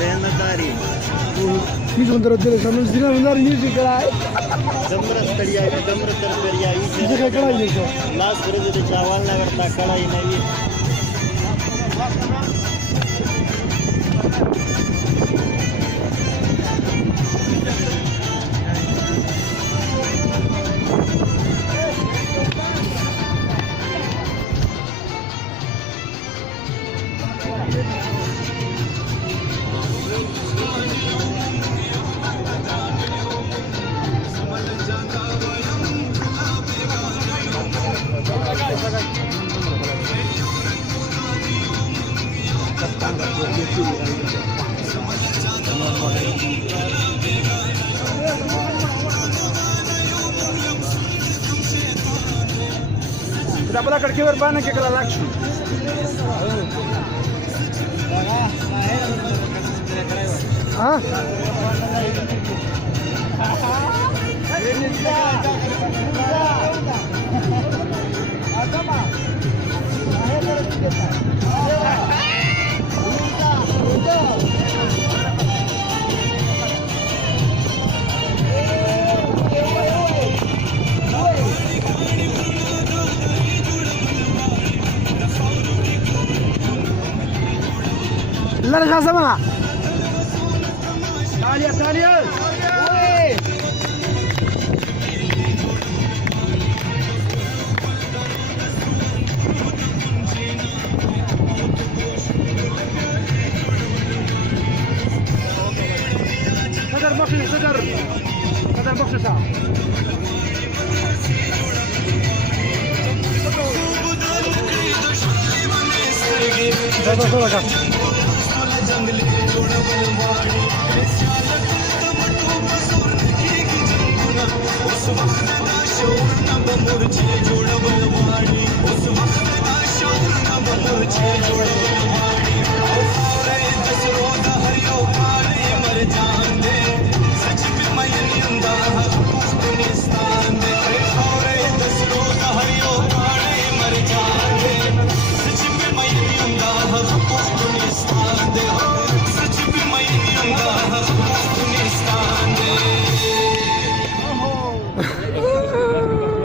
Lenatari. Biz onlara telefonun zina bunlar yüzü kadar. Damras kariya, damras kariya. Yüzü kadar yüzü. Last verze de चावल ना करता कढ़ाई नहीं. Dapat कडकीवर पाहणं की कला लागतो. हा لا رجع سمع ثانية ثانية صدر بخشي صدر بخشي ساعة صدر